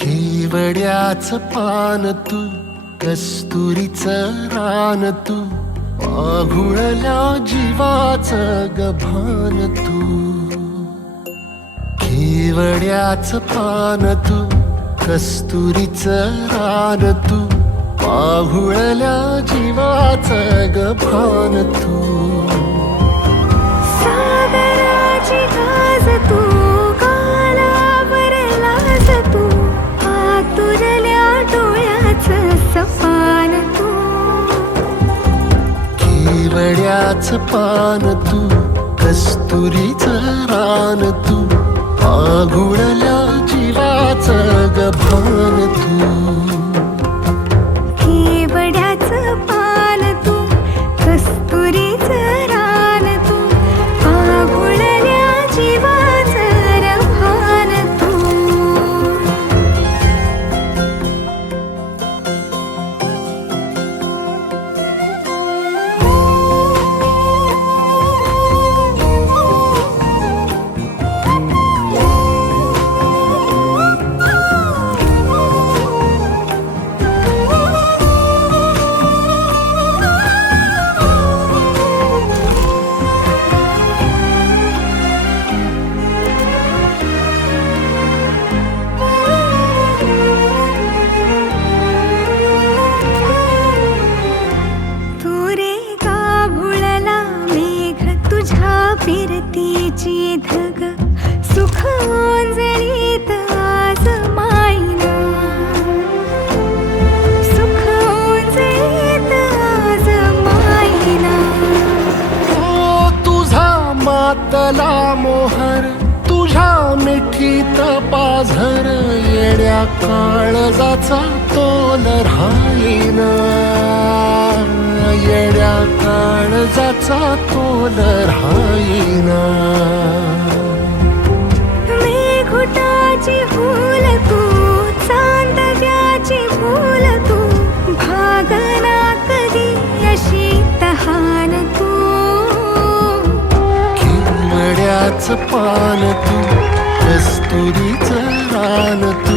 केवड्याचं पान तू, कस्तुरीचं रान तू, आघुळल्या जीवाचं गभान तू. केवड्याचं पान तू, कस्तुरीचं रान तू, आघुळल्या जीवाचं गभान तू. सागराची गाज तू, गालावर लाज तू, आतुरल्या डोळ्याचं सपान तू. केवड्याचं पान तू, कस्तुरीचं रान तू, आघुळल्या जीवाचं गभान तू. केवड्याचं पान तू, कस्तुरीचं रान तू, आघुळल्या जीवाचं रभान तू. फिरतीची धग सुख ओंजळीत आज मायना, सुख ओंजळीत आज मायना. ओ तुझा मातला मोहर, तुझ्या मिठीत पाझर, येड्या काळजाचा तोल राहीना, येड्या काळजाचा तोल राहीना. मेघुटाची फूल तू, चांदव्याची फूल तू, भागना कधी अशी तहान तू. केवड्याचं पान तू, कस्तुरीचं रान तू,